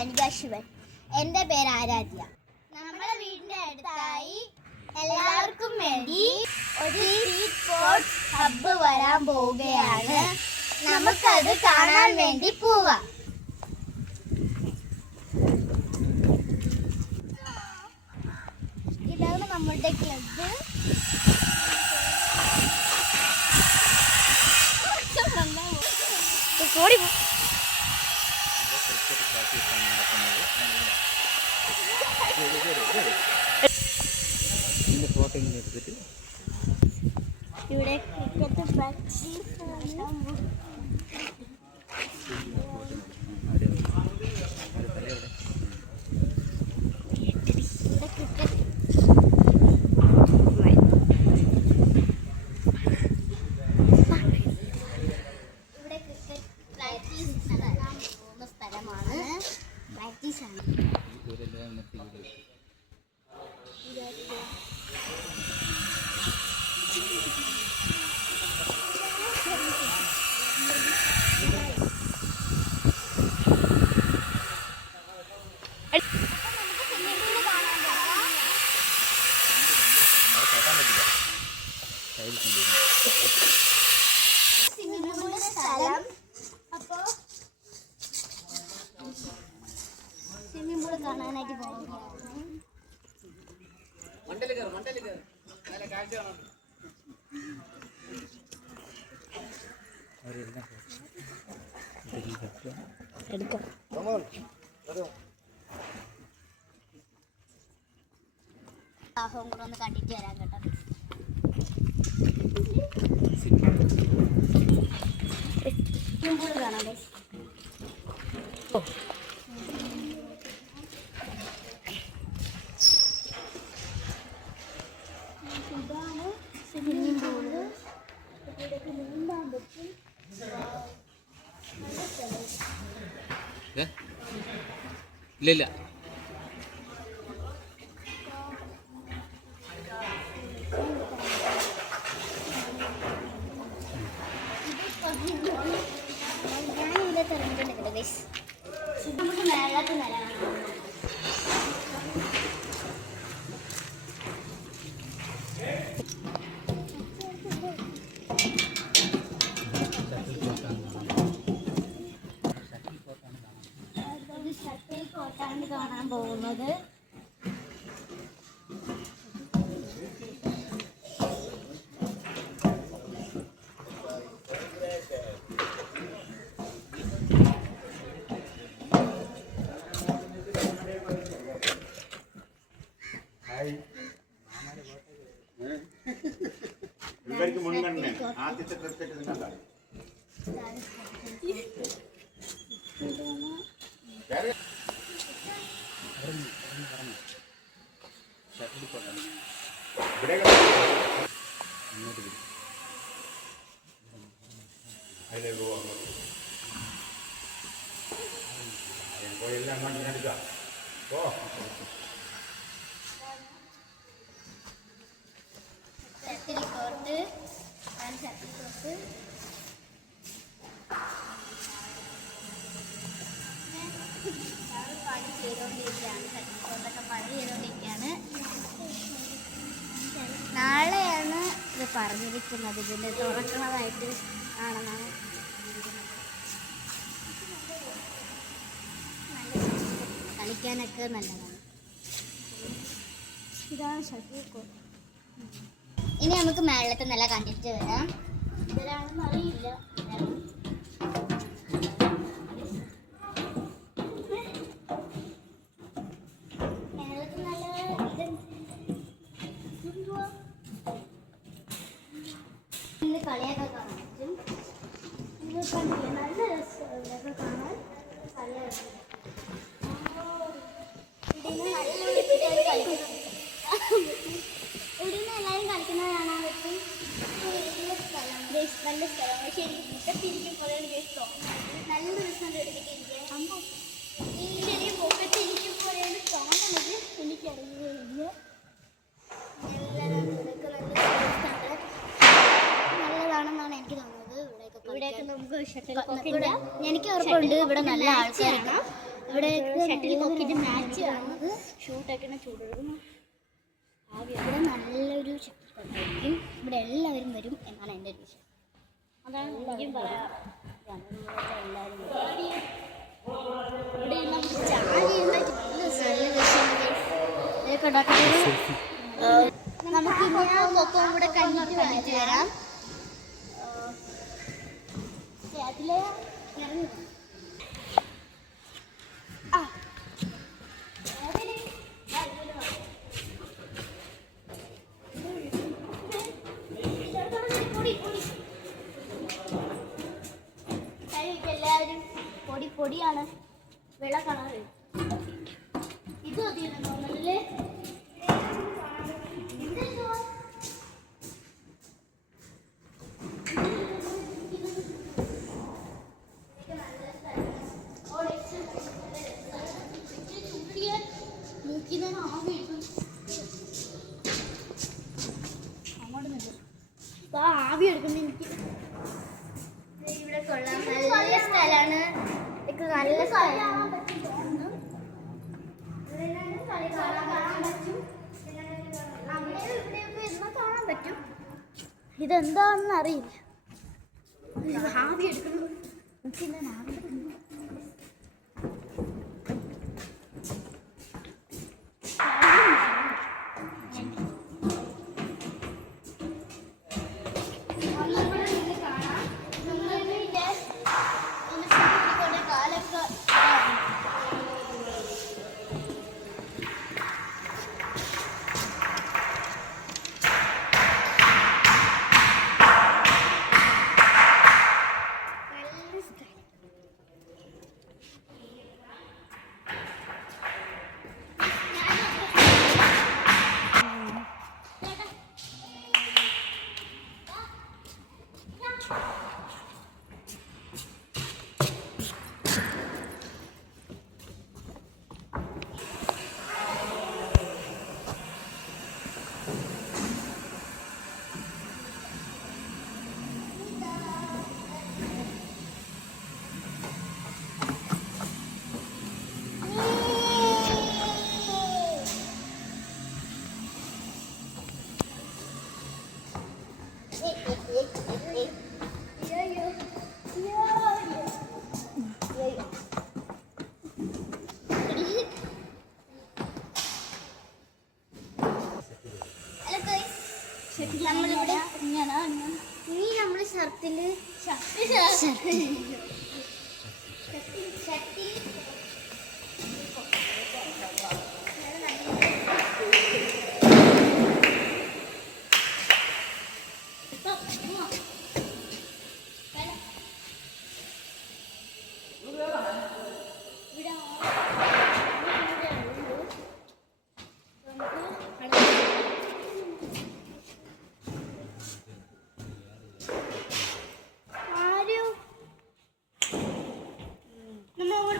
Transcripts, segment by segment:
ധനിക ശിവൻ. എൻ്റെ പേര് ആരാധ്യ. നമ്മുടെ വീടിൻ്റെ അടുത്തായി എല്ലാവർക്കും വേണ്ടി ഒരു സ്ട്രീറ്റ് ഫുഡ് ഹബ്ബ് വരാൻ പോവുകയാണ്. നമുക്കത് കാണാൻ വേണ്ടി പോവാം. ഇതാണ് നമ്മുടെ ക്ലബ്ബ്. ഇവിടെ ക്രിക്കറ്റ് പ്രാക്ടീസ് സ്ഥലമാണ്. പ്രാക്ടീസാണ്. സ്ഥലം അപ്പോൾ സ്വിമ്മിംഗ് പൂൾ കാണാനായിട്ട് പോകുകയാണ്. ദാഹവും കൂടെ ഒന്ന് കണ്ടിട്ട് വരാൻ കേട്ടോ. സ്വിമ്മിംഗ് പൂൾ കാണാം. ഇതാണ് സ്വിമ്മിംഗ് പൂള്. ഇവിടേക്ക് നീന്താൻ പറ്റും. ഇല്ല ഞാനിവിടെ തിറങ്ങിയിട്ടുണ്ട് ഗൈസ്. നമുക്ക് മേളത്ത് നിലമാണ്. ഷട്ടിൽ കോട്ടാണ് കാണാൻ പോകുന്നത്. നാളെയാണ് ഇത് പറഞ്ഞിരിക്കുന്നത്. ഇതിൻ്റെ തുറക്കുന്നതായിട്ട് കാണണം. കളിക്കാനൊക്കെ നല്ലതാണ്. ഇതാണ് ഷട്ടിൽ കോർട്ട്. ഇനി നമുക്ക് മേളത്തെ നില കണ്ടിട്ട് വരാം. ഇതിലാണെന്ന് അറിയില്ല. കളിയൊക്കെ കാണാൻ പറ്റും. ഇത് കണ്ടില്ല, നല്ല രസമൊക്കെ കാണാൻ. ഇവിടുന്ന് എല്ലാവരും കളിക്കുന്നത് കാണാൻ പറ്റും. നല്ല സ്ഥലം. ശരിക്കും മുറ്റത്തിരിക്കും പോലെയാണ് തോന്നുന്നത്. നല്ല രസം എടുത്തിട്ടിരിക്കുക. ഈ ശരിക്കും മുഖത്തിരിക്കും പോലെയാണ് തോന്നുന്നത്. എനിക്കറിയില്ല. നല്ലതാണെന്നാണ് എനിക്ക് തോന്നുന്നത്. ഇവിടെയൊക്കെ നമുക്ക് എനിക്ക് ഉറപ്പുണ്ട് ഇവിടെ നല്ല ആൾക്കാരൊക്കെ ഇവിടെ ഷട്ടിൽ കോക്കിന്റെ മാച്ച് കാണുന്നത് ഷൂട്ടൊക്കെ ചൂടെടുക്കുന്നു. ഇവിടെ നല്ലൊരു ഷട്ടിൽ ഇവിടെ എല്ലാവരും വരും എന്നാണ് എൻ്റെ ഒരു വിഷയം. അതാണ് എനിക്കും പറയാം. എല്ലാവരും ഇവിടെ നമുക്ക് ചായ നമുക്ക് ഇനി ആ കൊക്കോ കൂടെ കണ്ടിട്ട് വന്നിട്ട് വരാം. അതിലെ ഇറങ്ങി എല്ലാവരും പൊടിയാണ് വെള്ള കളറ്. ഇത് മതിയെന്ന് തോന്നുന്നല്ലേ? ആവി എടുക്കുന്ന എനിക്ക് ഇവിടെ കൊള്ളാം. നല്ല സ്ഥലമാണ്. നല്ല സ്ഥലമാണ്. കാണാൻ പറ്റും. ഇതെന്താണെന്ന് അറിയില്ല. ആവി എടുക്കുന്നു. നമ്മളിവിടെ ഇനി നമ്മൾ ഷർട്ടില്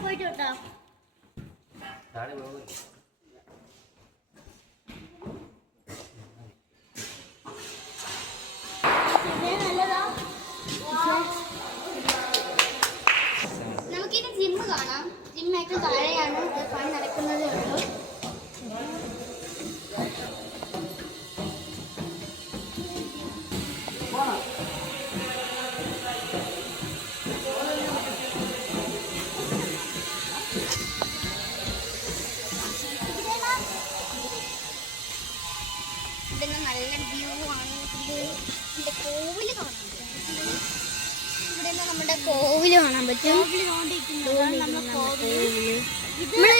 പോയിട്ട് കേട്ടോ. നമുക്കിനി ജിമ്മ് കാണാം. ജിമ്മായിട്ട് താഴെയാണ് പണി നടക്കുന്നതേ ഉള്ളൂ. നല്ല വ്യൂ ആണ്. ഇവിടെ കോവില് കാണാൻ പറ്റും. ഇവിടെ നമ്മുടെ കോവില് കാണാൻ പറ്റും.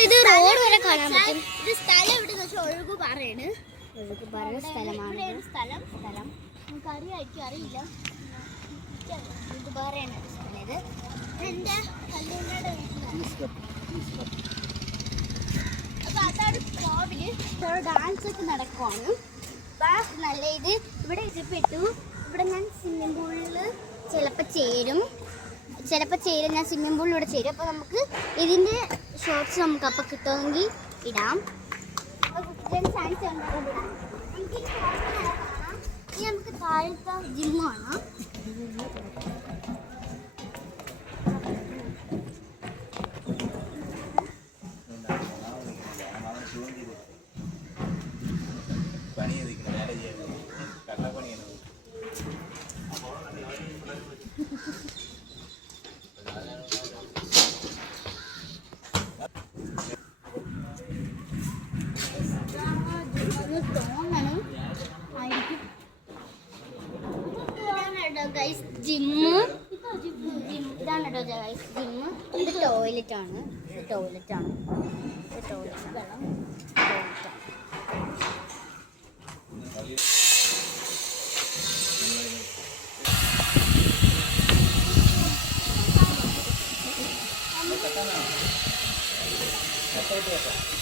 ഇത് റോഡ് വരെ കാണാൻ പറ്റും. ഇത് സ്ഥലം എവിടെന്ന് വെച്ചാൽ ഒഴുകുപാറയാണ്. ഒഴുകുപാറ സ്ഥലമാണ്. സ്ഥലം നമുക്ക് അറിയായിരിക്കും, അറിയില്ല. ഒഴുകുപാറയാണ് സ്ഥലം. ഇത് എൻ്റെ കല്യാണയുടെ വീട്ടിലാണ്. അപ്പൊ അതാണ് കോവില്. ഡാൻസ് ഒക്കെ നടക്കുവാണ്. നല്ല ഇത് ഇവിടെ ഇഷ്ടപ്പെട്ടു. ഇവിടെ ഞാൻ സ്വിമ്മിംഗ് പൂളിൽ ചിലപ്പോൾ ചേരും. ഞാൻ സ്വിമ്മിംഗ് പൂളിലൂടെ ചേരും. അപ്പോൾ നമുക്ക് ഇതിൻ്റെ ഷോർട്സ് നമുക്ക് അപ്പോൾ കിട്ടുമെങ്കിൽ ഇടാം. ചാൻസ് ഉണ്ടാകും. ഇനി നമുക്ക് താഴത്തെ ജിമ്മ് കാണാം. ഇതാണ് കേട്ടോ ഗൈസ് ജിമ്മ്. ഇത് ടോയ്ലറ്റ് ആണ്. ഇത് ടോയ്ലറ്റ് ആണ്. ഇത് ടോയ്ലറ്റ് വെള്ളം ടോയ്ലറ്റ് ആണ്.